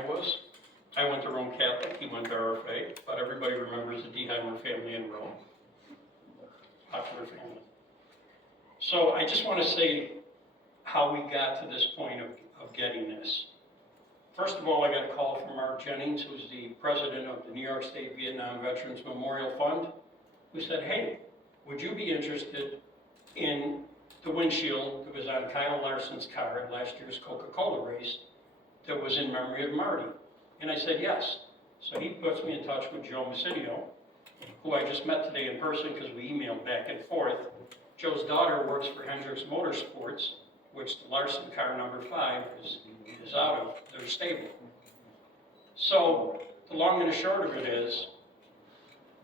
I was. I went to Rome Catholic, he went to RFA, but everybody remembers the Dehimer family in Rome. Popular family. So I just want to say how we got to this point of getting this. First of all, I got a call from Mark Jennings, who's the president of the New York State Vietnam Veterans Memorial Fund, who said, hey, would you be interested in the windshield that was on Kyle Larson's car at last year's Coca-Cola race that was in memory of Marty? And I said yes. So he puts me in touch with Joe Macidio, who I just met today in person because we emailed back and forth. Joe's daughter works for Hendricks Motorsports, which the Larson car number 5 is out of their stable. So the long and the short of it is,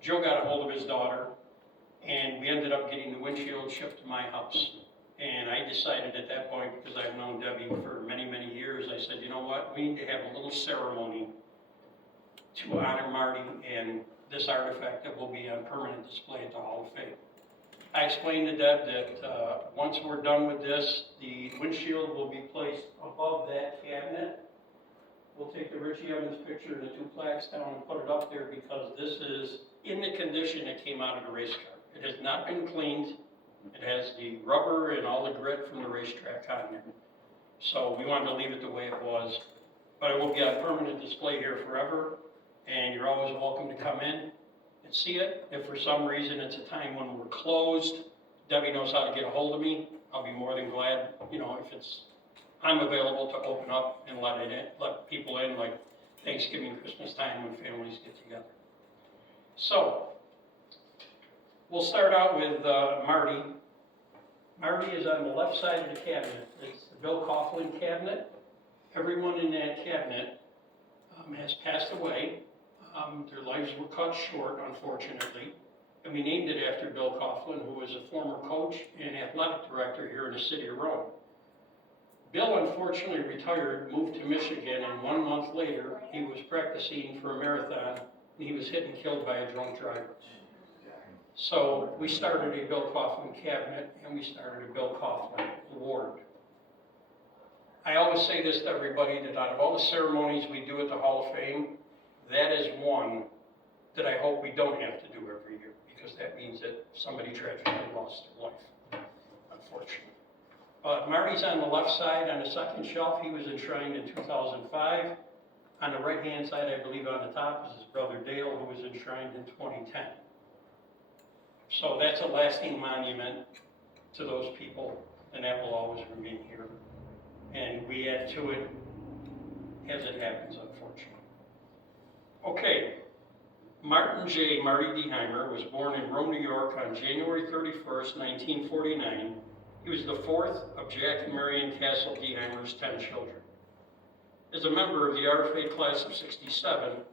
Joe got a hold of his daughter, and we ended up getting the windshield shipped to my house. And I decided at that point, because I've known Debbie for many, many years, I said, you know what, we need to have a little ceremony to honor Marty and this artifact that will be on permanent display at the Hall of Fame. I explained to Deb that once we're done with this, the windshield will be placed above that cabinet. We'll take the Richie Evans picture and the 2 plaques down and put it up there because this is in the condition it came out of the race car. It has not been cleaned. It has the rubber and all the grit from the racetrack on there. So we wanted to leave it the way it was. But it will be on permanent display here forever, and you're always welcome to come in and see it. If for some reason it's a time when we're closed, Debbie knows how to get a hold of me. I'll be more than glad, you know, if I'm available to open up and let people in, like Thanksgiving, Christmas time when families get together. So, we'll start out with Marty. Marty is on the left side of the cabinet. It's the Bill Coughlin cabinet. Everyone in that cabinet has passed away. Their lives were cut short, unfortunately. And we named it after Bill Coughlin, who was a former coach and athletic director here in the city of Rome. Bill unfortunately retired, moved to Michigan, and 1 month later, he was practicing for a marathon, and he was hit and killed by a drunk driver. So we started a Bill Coughlin cabinet, and we started a Bill Coughlin award. I always say this to everybody, that out of all the ceremonies we do at the Hall of Fame, that is one that I hope we don't have to do every year, because that means that somebody tragically lost their life, unfortunately. But Marty's on the left side, on the second shelf. He was enshrined in 2005. On the right-hand side, I believe on the top, is his brother Dale, who was enshrined in 2010. So that's a lasting monument to those people, and that will always remain here. And we add to it as it happens, unfortunately. Okay, Martin J. Marty Dehimer was born in Rome, New York on January 31st, 1949. He was the 4th of Jack and Marion Castle Dehimer's 10 children. As a member of the RFA class of '67,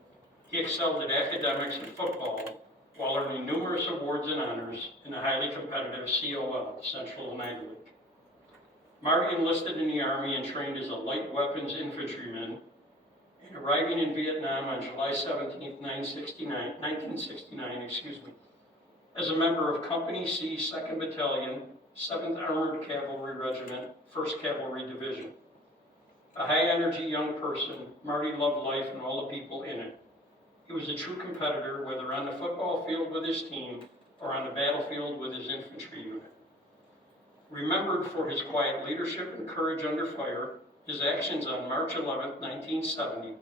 he excelled at academics and football while earning numerous awards and honors in the highly competitive COL, the Central Oneida League. Marty enlisted in the Army and trained as a light weapons infantryman, and arriving in Vietnam on July 17, 1969, as a member of Company C, 2nd Battalion, 7th Armored Cavalry Regiment, 1st Cavalry Division. A high-energy young person, Marty loved life and all the people in it. He was a true competitor, whether on the football field with his team or on the battlefield with his infantry unit. Remembered for his quiet leadership and courage under fire, his actions on March 11, 1970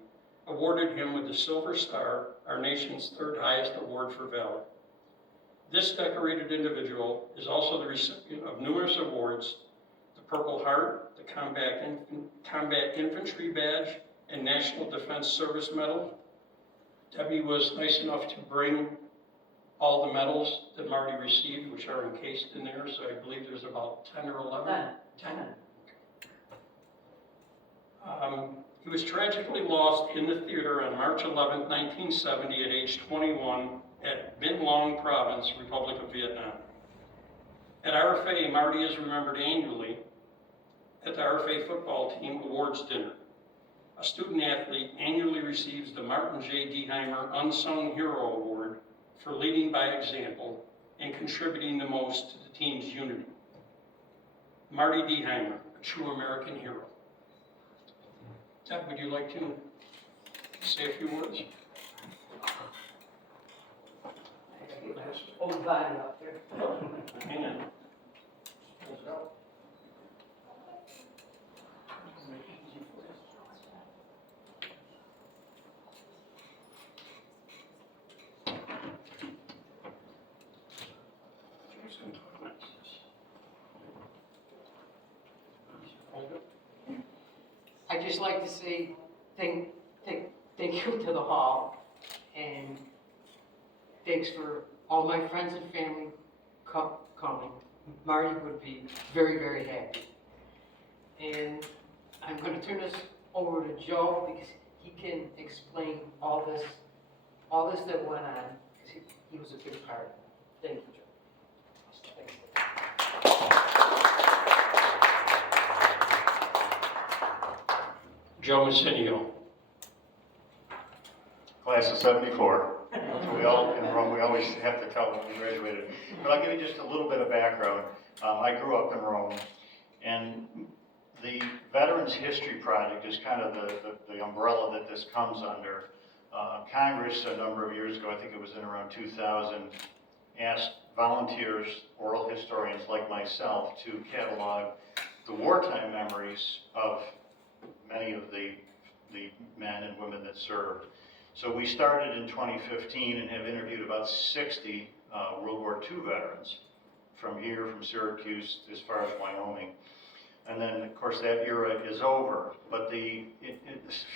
awarded him with the Silver Star, our nation's 3rd highest award for valor. This decorated individual is also the recipient of numerous awards: the Purple Heart, the Combat Infantry Badge, and National Defense Service Medal. Debbie was nice enough to bring all the medals that Marty received, which are encased in there, so I believe there's about 10 or 11. 10. He was tragically lost in the theater on March 11, 1970 at age 21 at Minh Long Province, Republic of Vietnam. At RFA, Marty is remembered annually at the RFA football team awards dinner. A student athlete annually receives the Martin J. Dehimer Unsung Hero Award for leading by example and contributing the most to the team's unity. Marty Dehimer, a true American hero. Deb, would you like to Say a few words. Old body out there. Hang on. I'd just like to say thank you to the hall, and thanks for all my friends and family coming. Marty would be very, very happy. And I'm going to turn this over to Joe because he can explain all this that went on, because he was a big part. Thank you, Joe. Thanks. Joe Massinio. Class of '74. We all in Rome, we always have to tell when we graduated. But I'll give you just a little bit of background. I grew up in Rome, and the Veterans History Project is kind of the umbrella that this comes under. Congress, a number of years ago, I think it was in around 2000, asked volunteers, oral historians like myself, to catalog the wartime memories of many of the men and women that served. So we started in 2015 and have interviewed about 60 World War II veterans from here, from Syracuse, as far as Wyoming. And then, of course, that era is over. But a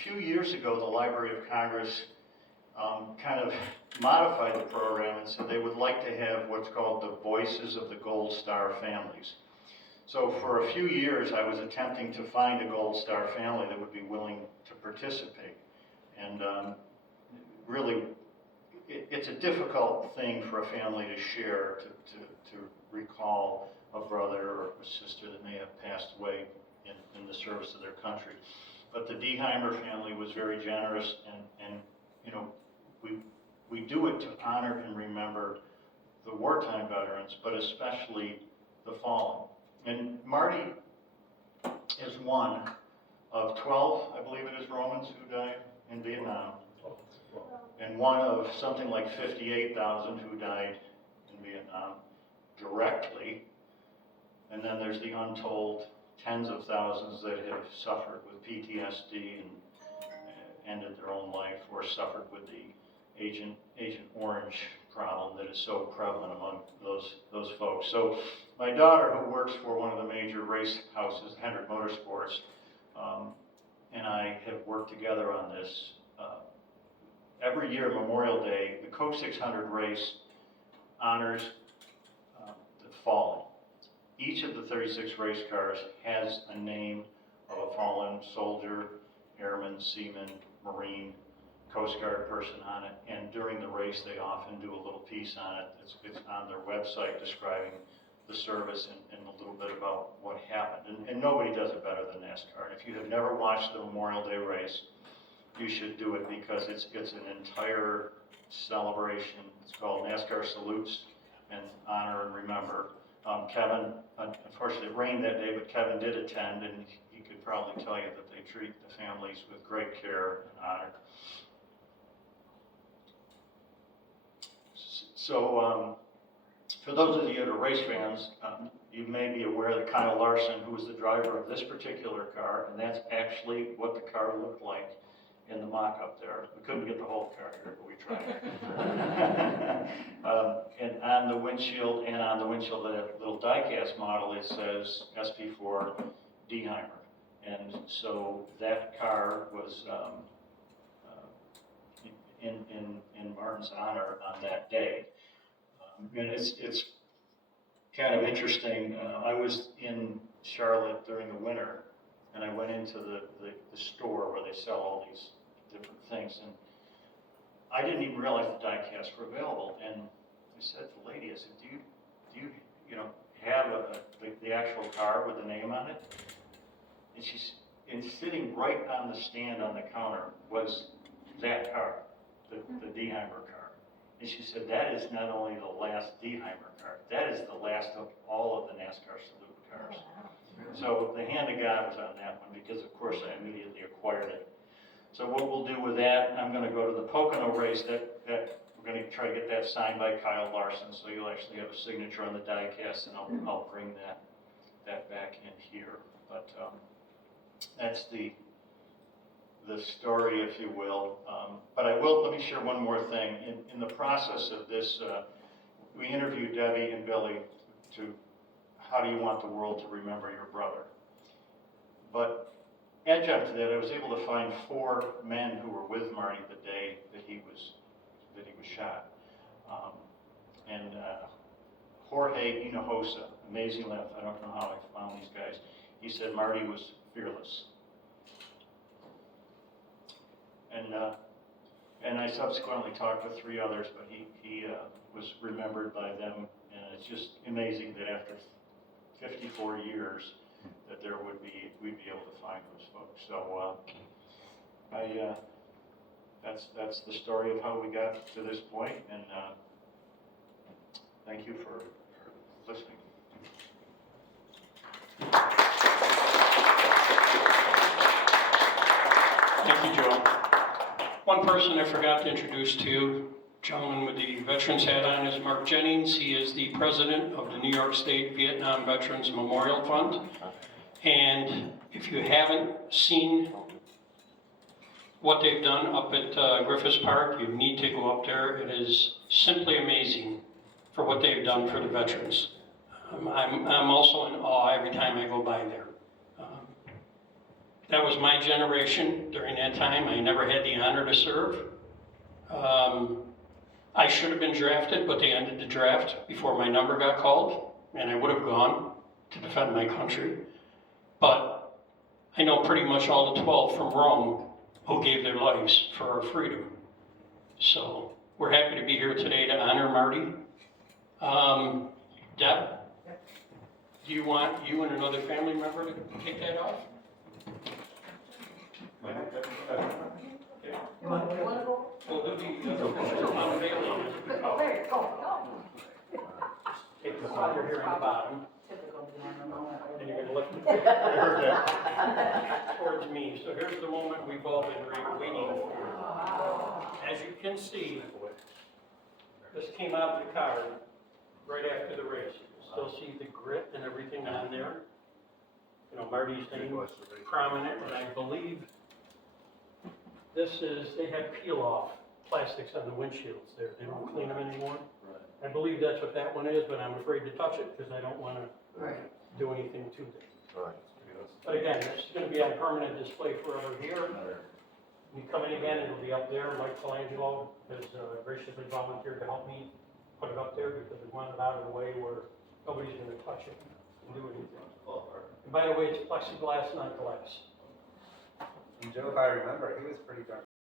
few years ago, the Library of Congress kind of modified the program and said they would like to have what's called the Voices of the Gold Star Families. So for a few years, I was attempting to find a Gold Star family that would be willing to participate. And really, it's a difficult thing for a family to share, to recall a brother or a sister that may have passed away in the service of their country. But the Dehimer family was very generous, and you know, we do it to honor and remember the wartime veterans, but especially the fallen. And Marty is one of 12, I believe it is, Romans who died in Vietnam, and one of something like 58,000 who died in Vietnam directly. And then there's the untold tens of thousands that have suffered with PTSD and ended their own life, or suffered with the Agent Orange problem that is so prevalent among those folks. So my daughter, who works for one of the major race houses, Hendrick Motorsports, and I have worked together on this. Every year, Memorial Day, the Coke 600 race honors the fallen. Each of the 36 race cars has a name of a fallen soldier, airman, seaman, Marine, Coast Guard person on it, and during the race they often do a little piece on it. It's on their website describing the service and a little bit about what happened. And nobody does it better than NASCAR. And if you have never watched the Memorial Day race, you should do it, because it's an entire celebration. It's called NASCAR Salutes and Honor and Remember. Kevin, unfortunately it rained that day, but Kevin did attend, and he could probably tell you that they treat the families with great care and honor. So for those of you that are race fans, you may be aware that Kyle Larson, who was the driver of this particular car, and that's actually what the car looked like in the mock-up there. We couldn't get the whole car here, but we tried. And on the windshield, that little die-cast model, it says SP4 Dehimer. And so that car was in Martin's honor on that day. And it's kind of interesting. I was in Charlotte during the winter, and I went into the store where they sell all these different things, and I didn't even realize the die-casts were available. And I said to the lady, I said, do you have the actual car with the name on it? And sitting right on the stand on the counter was that car, the Dehimer car. And she said, that is not only the last Dehimer car, that is the last of all of the NASCAR Salute cars. So the hand of God was on that one, because of course I immediately acquired it. So what we'll do with that, I'm gonna go to the Pocono race, that we're gonna try to get that signed by Kyle Larson, so you'll actually have a signature on the die cast, and I'll bring that back in here. But, that's the story, if you will. But let me share one more thing. In the process of this, we interviewed Debbie and Billy to, how do you want the world to remember your brother? But adjunct to that, I was able to find 4 men who were with Marty the day that he was shot. Jorge Hinojosa, amazing laugh. I don't know how I found these guys. He said Marty was fearless. And I subsequently talked with 3 others, but he was remembered by them, and it's just amazing that after 54 years that we'd be able to find those folks. So that's the story of how we got to this point, and thank you for listening. Thank you, Joe. One person I forgot to introduce to you, gentleman with the veterans hat on, is Mark Jennings. He is the president of the New York State Vietnam Veterans Memorial Fund. And if you haven't seen what they've done up at Griffiths Park, you need to go up there. It is simply amazing for what they've done for the veterans. I'm also in awe every time I go by there. That was my generation during that time. I never had the honor to serve. I should have been drafted, but they ended the draft before my number got called, and I would have gone to defend my country. But I know pretty much all the 12 from Rome who gave their lives for our freedom. So we're happy to be here today to honor Marty. Deb, do you want you and another family member to take that off? You want to go? Well, there'll be unveiling. Take the fucker here on the bottom, and you're gonna look towards me. So here's the moment we've all been waiting for. As you can see, this came out of the card right after the race. You can still see the grit and everything on there. You know, Marty's name was prominent, and I believe they had peel-off plastics on the windshields there. They don't clean them anymore. I believe that's what that one is, but I'm afraid to touch it because I don't want to do anything to it. But again, it's going to be on permanent display forever here. We come in again, it'll be up there. Mike Colangelo has graciously volunteered to help me put it up there because we want it out of the way where nobody's going to touch it and do anything. And by the way, it's plexiglass, not glass. And Joe, if I remember, he was pretty darn